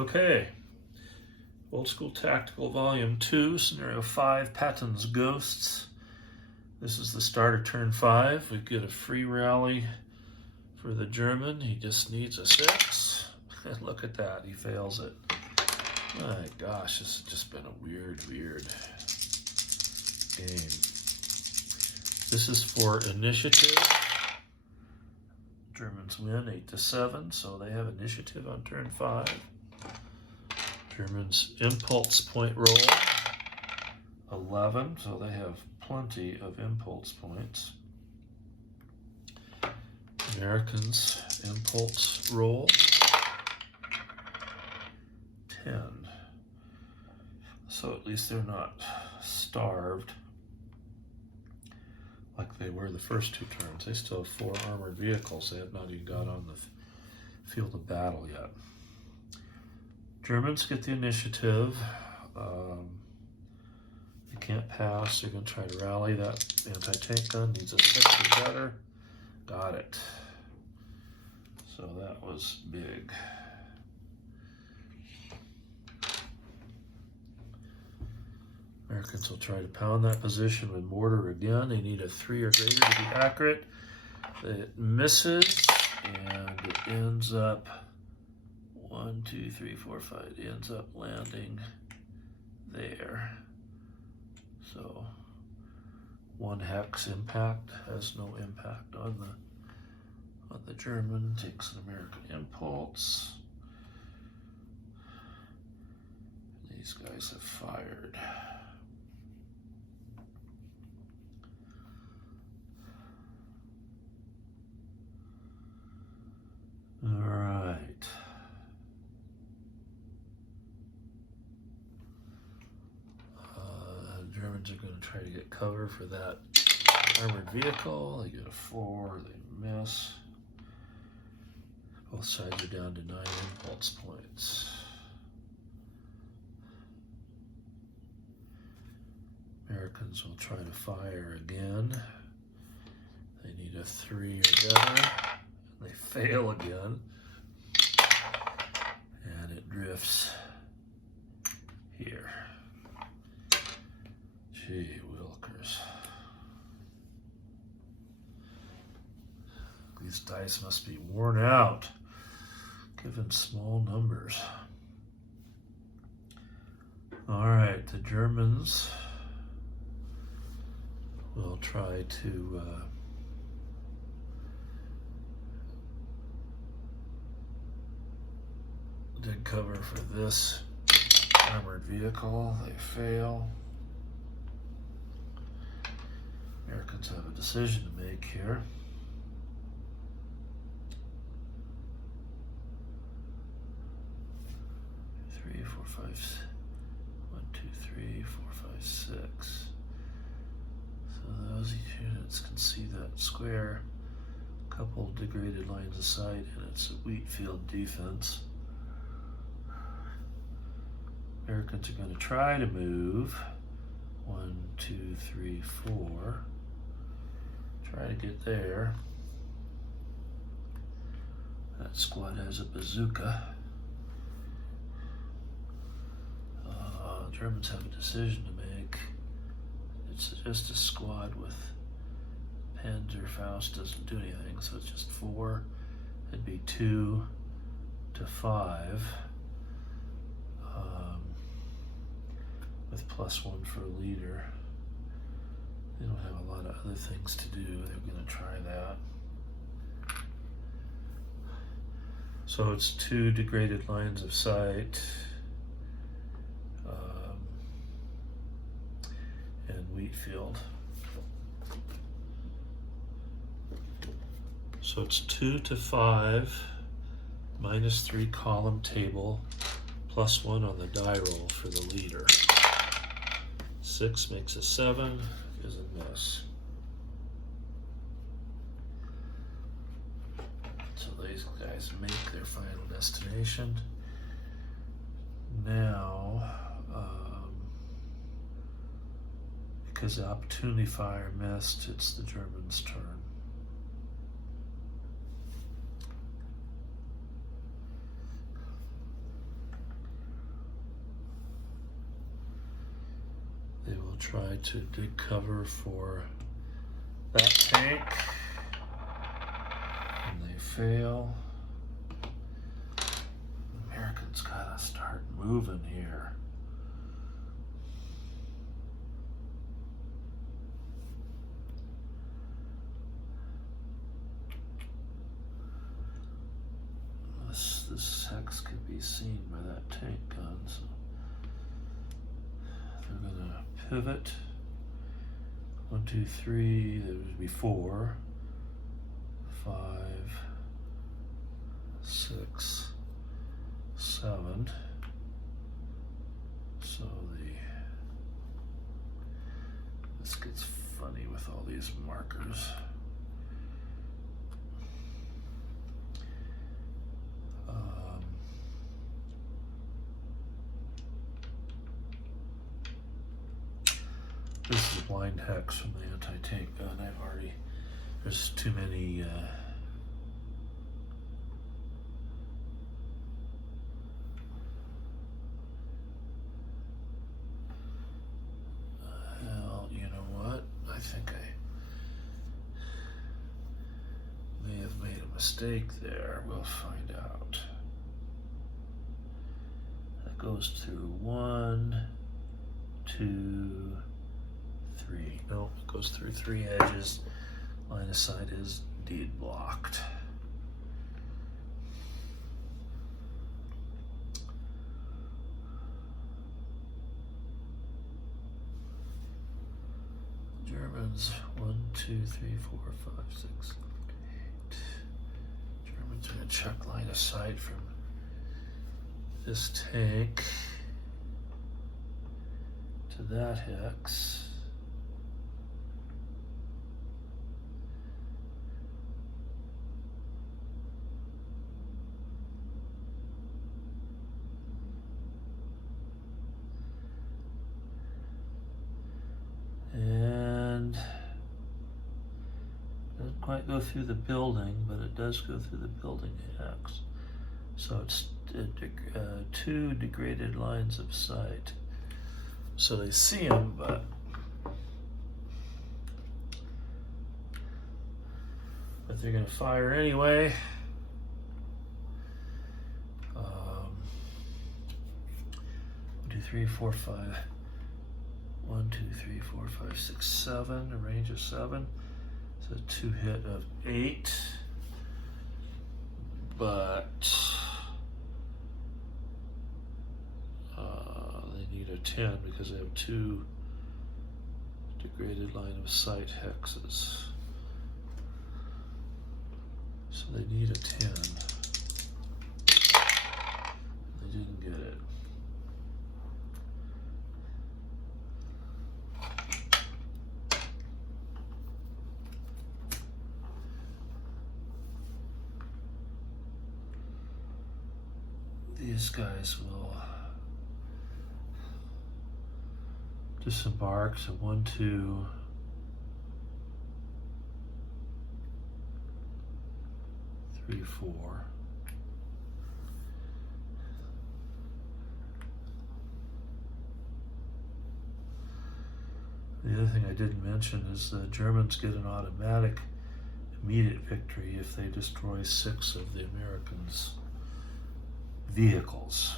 Okay, Old School Tactical Volume 2, Scenario 5, Patton's Ghosts. This is the start of turn 5. We get a free rally for the German. He just needs a 6. And look at that, he fails it. My gosh, this has just been a weird game. This is for initiative. Germans win 8-7, so they have initiative on turn 5. Germans impulse point roll 11, so they have plenty of impulse points. Americans impulse roll 10. So at least they're not starved like they were the first two turns. They still have 4 armored vehicles. They have not even got on the field of battle yet. Germans get the initiative. They can't pass. They're going to try to rally. That anti-tank gun needs a 6 or better. Got it. So that was big. Americans will try to pound that position with mortar again. They need a 3 or greater to be accurate. It misses, and it ends up 1, 2, 3, 4, 5. It ends up landing there. So 1 hex impact has no impact on the German. Takes an American impulse. These guys have fired. All right. Germans are going to try to get cover for that armored vehicle. They get a 4, they miss. Both sides are down to 9 impulse points. Americans will try to fire again. They need a 3 or better. They fail again. And it drifts here. Gee willikers. These dice must be worn out, given small numbers. All right, the Germans will try to dig cover for this armored vehicle. They fail. Americans have a decision to make here. Three, 4, 5, 1, 2, 3, 4, 5, 6. So those units can see that square. A couple degraded lines of sight, and it's a wheat field defense. Americans are going to try to move 1, 2, 3, 4. Try to get there. That squad has a bazooka. Germans have a decision to make. It's just a squad with Panzerfaust doesn't do anything, so it's just 4. It'd be 2 to 5. With +1 for a leader. They don't have a lot of other things to do. They're going to try that. So it's 2 degraded lines of sight. And wheat field. So it's 2 to 5, -3 column table, +1 on the die roll for the leader. 6 makes a 7, is a miss. So these guys make their final destination. Now, because the opportunity fire missed, it's the Germans' turn. try to dig cover for that tank, and they fail. Americans gotta start moving here. This hex can be seen by that tank gun, so they're gonna pivot. 1, 2, 3, there would be 4, 5, 6, 7. So this gets funny with all these markers. This is a blind hex from the anti-tank gun. There's too many well, you know what? I think I may have made a mistake there. We'll find out. That goes through 1, 2, 3. No, it goes through 3 edges. Line of sight is indeed blocked. Germans 1, 2, 3, 4, 5, 6, 8. Germans are going to check line of sight from this tank to that hex. And doesn't quite go through the building, but it does go through the building hex. So it's 2 degraded lines of sight. So they see him, but they're going to fire anyway. 1, 2, 3, 4, 5. 1, 2, 3, 4, 5, 6, 7. A range of 7. So 2 hit of 8. But they need a 10 because they have 2 degraded line of sight hexes. So they need a 10. They didn't get it. These guys will disembark. So 1, 2, 3, 4. The other thing I didn't mention is the Germans get an automatic immediate victory if they destroy 6 of the Americans' vehicles.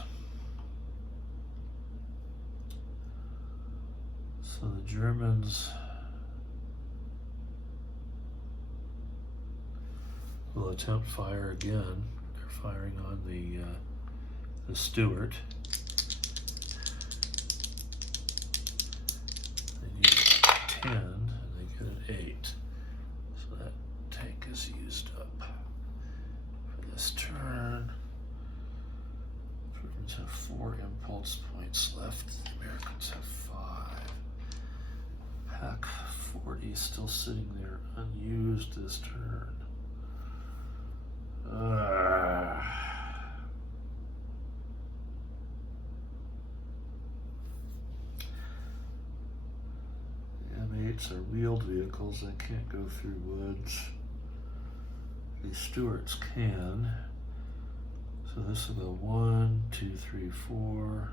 So the Germans will attempt fire again. They're firing on the Stuart. They need a 10 and they get an 8. So that tank is used up for this turn. Germans have 4 impulse points left. The Americans have 5. Pack 40 still sitting there unused this turn. The M8s are wheeled vehicles. They can't go through woods. These Stuarts can. So this will go 1, 2, 3, 4,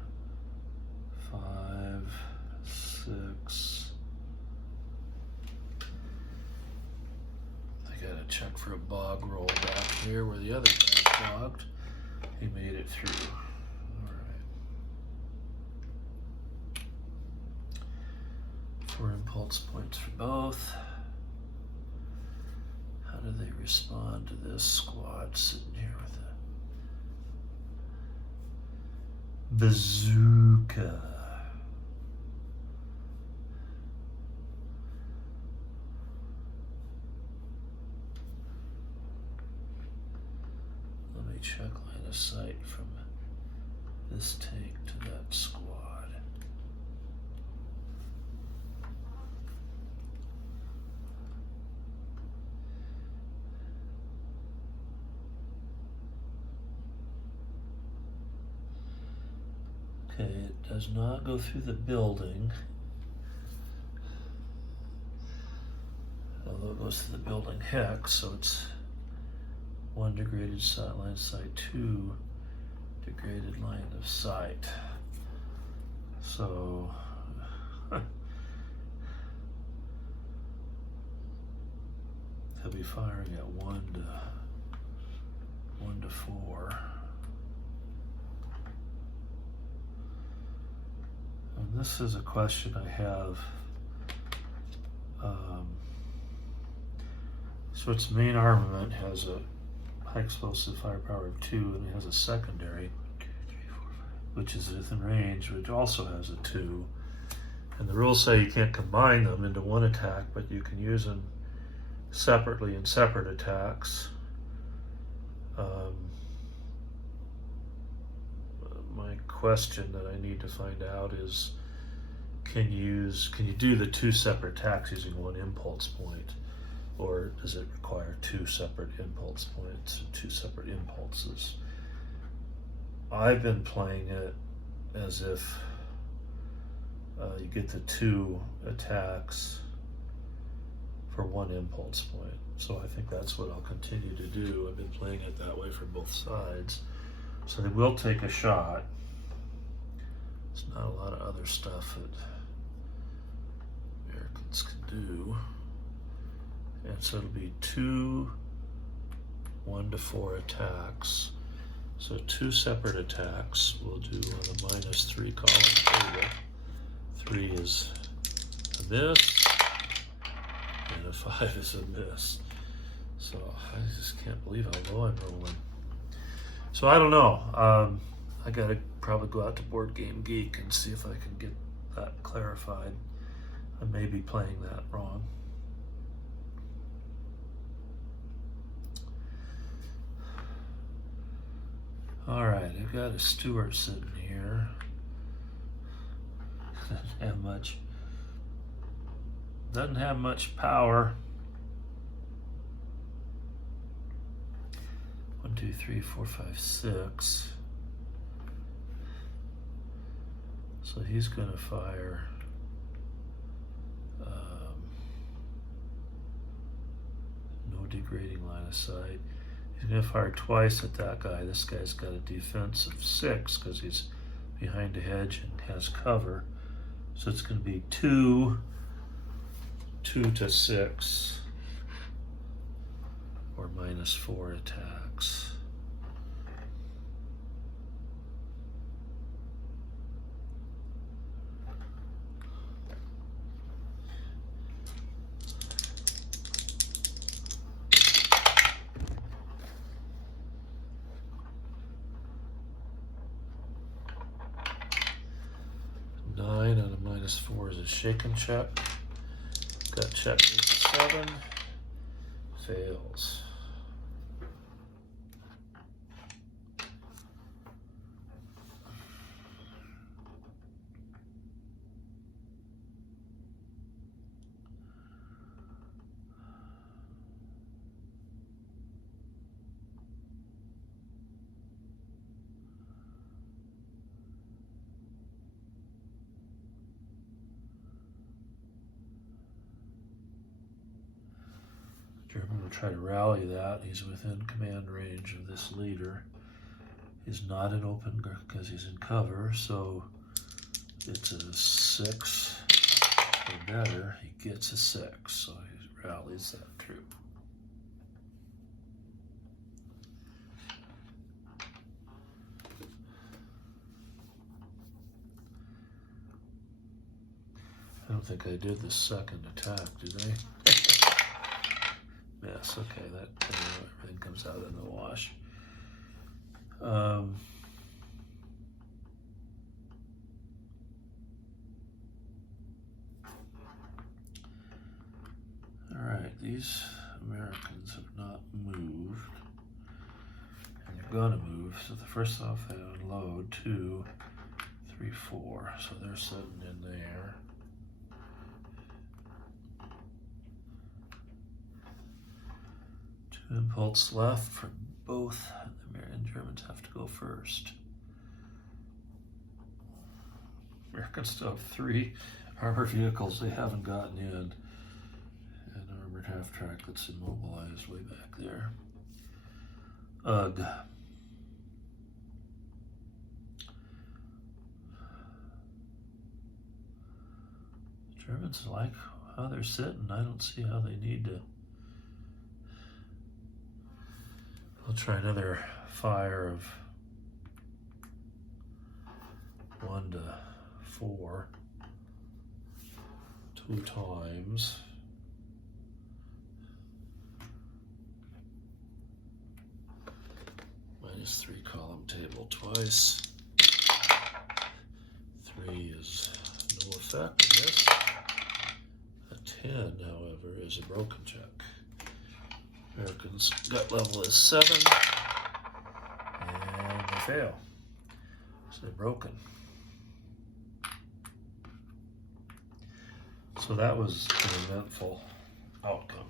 5, 6. 6. I gotta check for a bog roll back here where the other guy bogged. He made it through. All right. 4 impulse points for both. How do they respond to this squad sitting here with a bazooka? Let me check line of sight from this tank to that squad. Okay, it does not go through the building. Although it goes through the building hex, so it's 1 degraded sight line of sight, 2 degraded line of sight. So he'll be firing at 1 to 4. And this is a question I have. So its main armament has a high explosive firepower of 2, and it has a secondary, which is within range, which also has a 2. And the rules say you can't combine them into one attack, but you can use them separately in separate attacks. My question that I need to find out is, can you do the 2 separate attacks using 1 impulse point, or does it require 2 separate impulse points, 2 separate impulses? I've been playing it as if you get the 2 attacks for 1 impulse point. So I think that's what I'll continue to do. I've been playing it that way for both sides. So they will take a shot. There's not a lot of other stuff that Americans can do. And so it'll be 2 1 to 4 attacks. So 2 separate attacks we'll do on the -3 column table. 3 is a miss, and a 5 is a miss. So I just can't believe how low I'm rolling. So I don't know. I gotta probably go out to Board Game Geek and see if I can get that clarified. I may be playing that wrong. All right, I've got a Stewart sitting here. Doesn't have much power. 1, 2, 3, 4, 5, 6. So he's going to fire no degrading line of sight. He's going to fire twice at that guy. This guy's got a defense of 6 because he's behind a hedge and has cover. So it's going to be 2 to 6, or -4 attacks. Nine on a -4 is a shake and check. Got check 7. Fails. German will try to rally that. He's within command range of this leader. He's not in open because he's in cover, so it's a 6. or better, he gets a 6, so he rallies that troop. I don't think I did the second attack, did I? Yes, okay, that everything comes out in the wash. Alright, these Americans have not moved. And they're gonna move, so the first off they unload 2, 3, 4. So they're sitting in there. Two impulse left for both. The American Germans have to go first. Americans still have 3 armored vehicles they haven't gotten in. An armored half-track that's immobilized way back there. Ugh. Germans like how they're sitting. I don't see how they need to. I'll try another fire of 1 to 4 2 times. -3 column table twice. 3 is no effect. Yes. A 10, however, is a broken check. Americans' gut level is 7, and they fail. So they're broken. So that was an eventful outcome.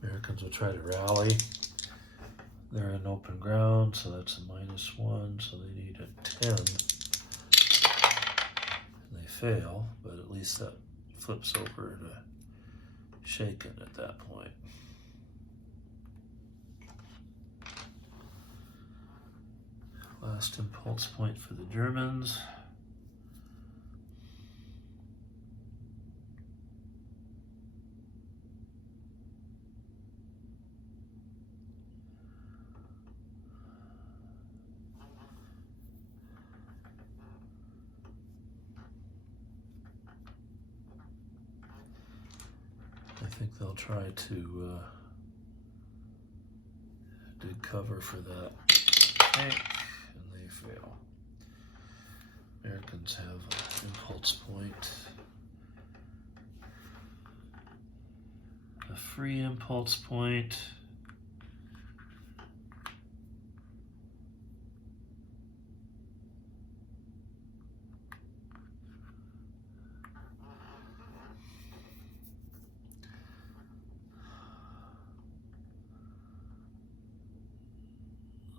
Americans will try to rally. They're in open ground, so that's a -1, so they need a 10. And they fail, but at least that flips over to shaken at that point. Last impulse point for the Germans. I think they'll try to dig cover for that tank, and they fail. Americans have an impulse point, a free impulse point,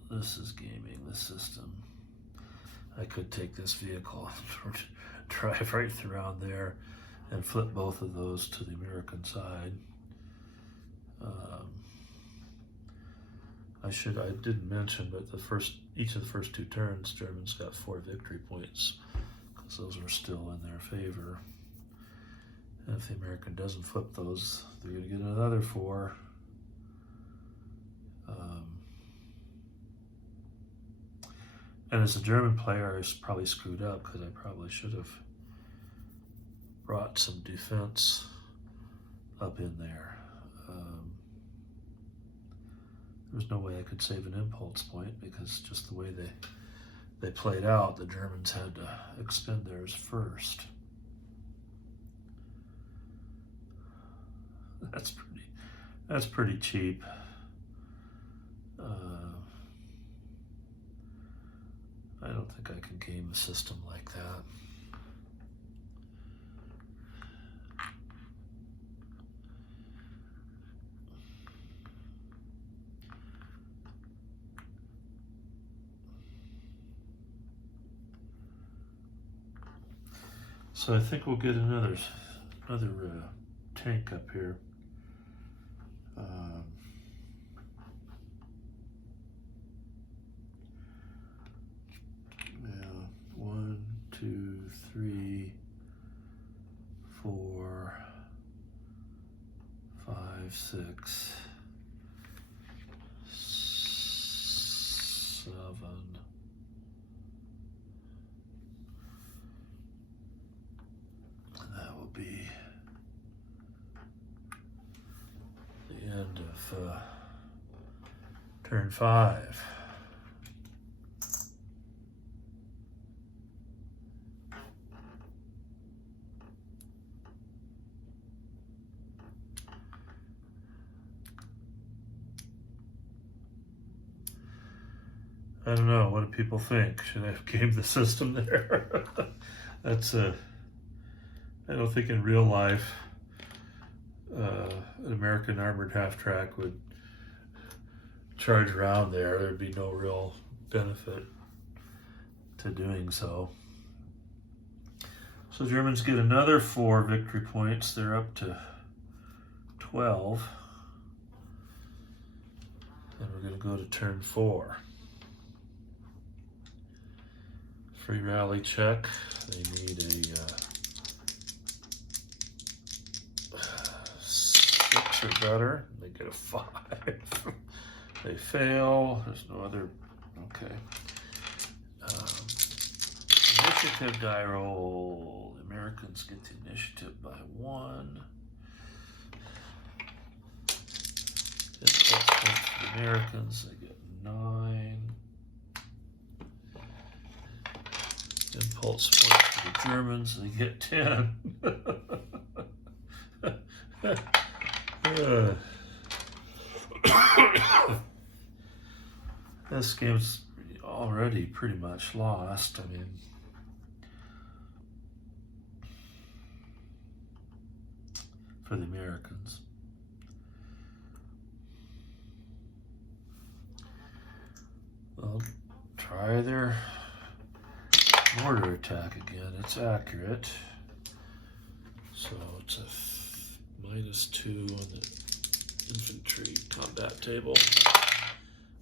this is gaming the system. I could take this vehicle, drive right around there, and flip both of those to the American side. I didn't mention, but each of the first 2 turns, Germans got 4 victory points because those were still in their favor. And if the American doesn't flip those, they're going to get another 4. And as a German player, I probably screwed up because I probably should have brought some defense up in there. There's no way I could save an impulse point because just the way they played out, the Germans had to expend theirs first. That's pretty cheap. I don't think I can game the system like that. So I think we'll get another another tank up here. Yeah, 1, 2, 3, 4, 5, 6, 7. And that will be the end of turn 5. I don't know. What do people think? Should I have gamed the system there? That's I don't think in real life an American armored half-track would charge around there. There'd be no real benefit to doing so. So Germans get another 4 victory points. They're up to 12. And we're going to go to turn 4. Free rally check. They need a 6 or better. They get a 5. They fail. There's no other. Okay. Initiative die roll. The Americans get the initiative by 1. Impulse points for the Americans. They get 9. Impulse points for the Germans. They get 10. This game's already pretty much lost. I mean, for the Americans. Well, try their mortar attack again. It's accurate. So it's a -2 on the infantry combat table.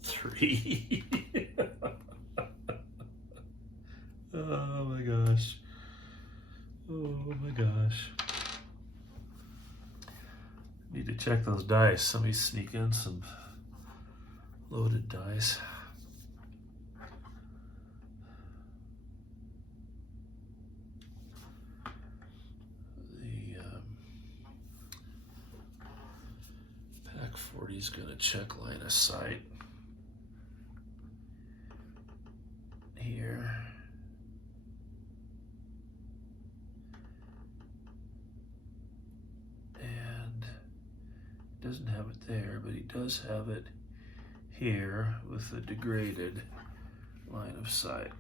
3. Oh my gosh. Oh my gosh. Need to check those dice. Somebody sneak in some loaded dice. Pack 40 is going to check line of sight here. And doesn't have it there, but he does have it here with a degraded line of sight.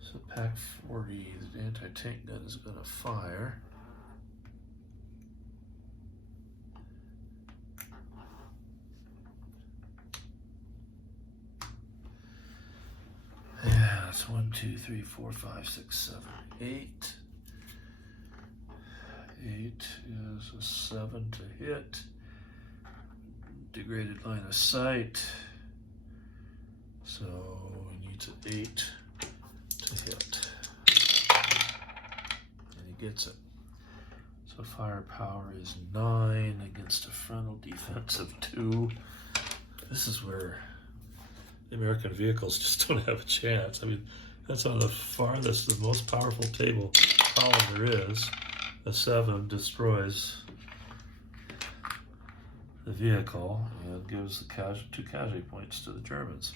So pack 40, the anti-tank gun is going to fire. Yeah, that's 1, 2, 3, 4, 5, 6, 7, 8. 8 is a 7 to hit. Degraded line of sight. So he needs an 8 to hit. And he gets it. So firepower is 9 against a frontal defense of 2. This is where the American vehicles just don't have a chance. I mean, that's on the farthest, the most powerful table column there is. A 7 destroys the vehicle and gives the 2 casualty points to the Germans.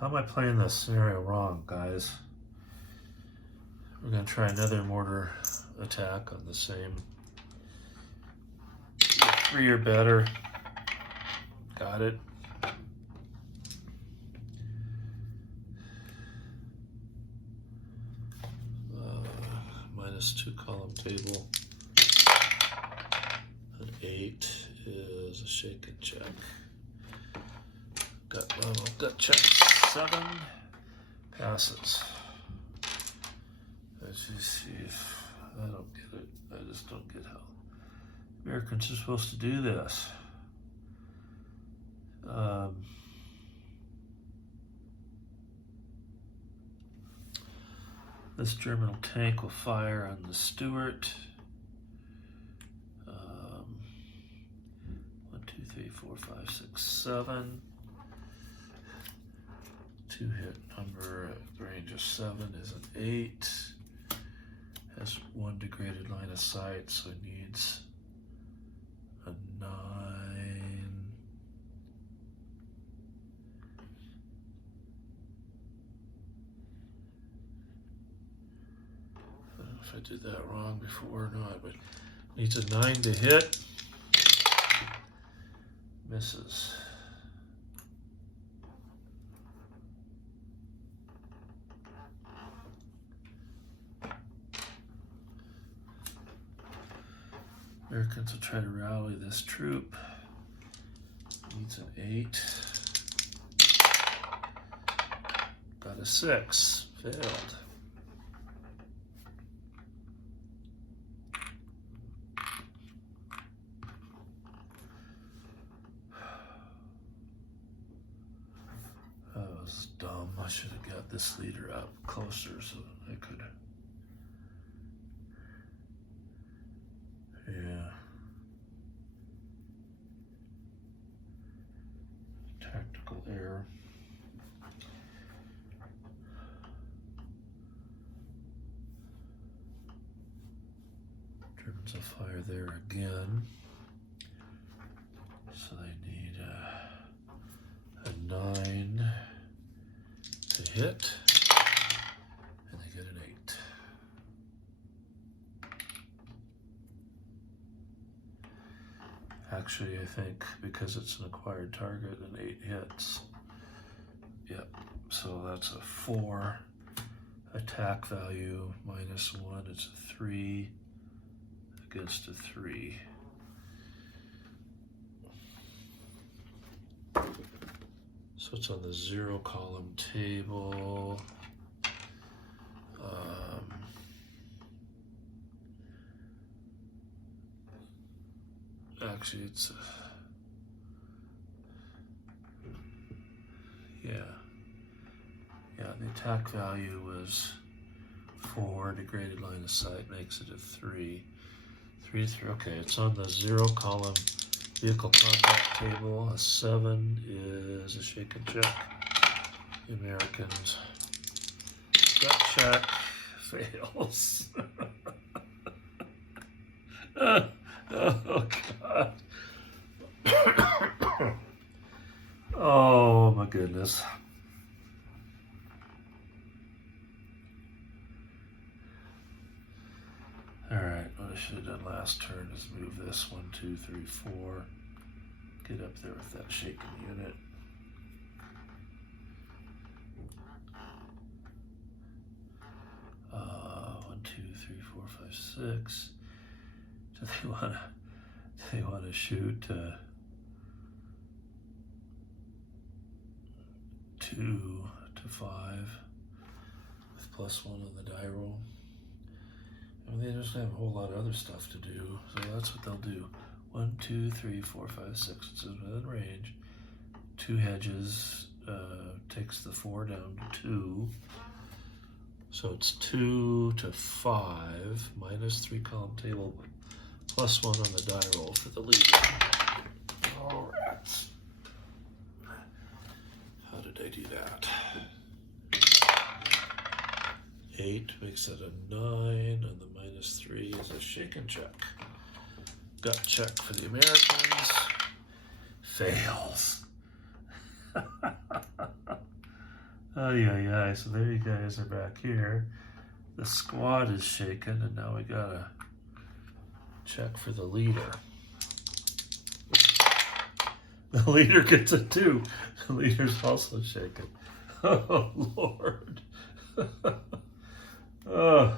How am I playing this scenario wrong, guys? We're going to try another mortar attack on the same 3 or better. Got it. -2 column table. An 8 is a shake and check. Gut check 7 passes. Let's just see if I don't get it. I just don't get how Americans are supposed to do this. This German tank will fire on the Stuart. 1, 2, 3, 4, 5, 6, 7. 2-hit number at the range of 7 is an 8. Has 1 degraded line of sight, so it needs a 9. I don't know if I did that wrong before or not, but needs a 9 to hit. Misses. Americans will try to rally this troop. Needs an 8. Got a 6. Failed. That was dumb. I should have got this leader up closer so I could. Yeah. Tactical error. Germans will fire there again. So they need a 9 to hit. And they get an 8. Actually, I think because it's an acquired target, an 8 hits. Yep, so that's a 4 attack value minus 1. It's a 3 against a 3. So it's on the 0 column table. Actually, it's the attack value was 4, degraded line of sight makes it a 3. 3 to 3, okay, it's on the 0 column vehicle combat table. A 7 is a shake and check. The Americans gut check fails. Oh God. Oh my goodness. Alright, what I should have done last turn is move this 1, 2, 3, 4. Get up there with that shaken unit. One, 2, 3, 4, 5, 6. Do they want to shoot 2 to 5 with +1 on the die roll? I mean, they just have a whole lot of other stuff to do, so that's what they'll do. 1, 2, 3, 4, 5, 6. It's within range. 2 hedges takes the 4 down to 2. So it's 2 to 5 minus 3 column table +1 on the die roll for the lead. Oh, rats. How did I do that? 8 makes it a 9, and the -3 is a shake and check. Gut check for the Americans. Fails. Oh, yeah. So there you guys are back here. The squad is shaken, and now we gotta check for the leader. The leader gets a 2. The leader's also shaken. Oh, Lord. Oh.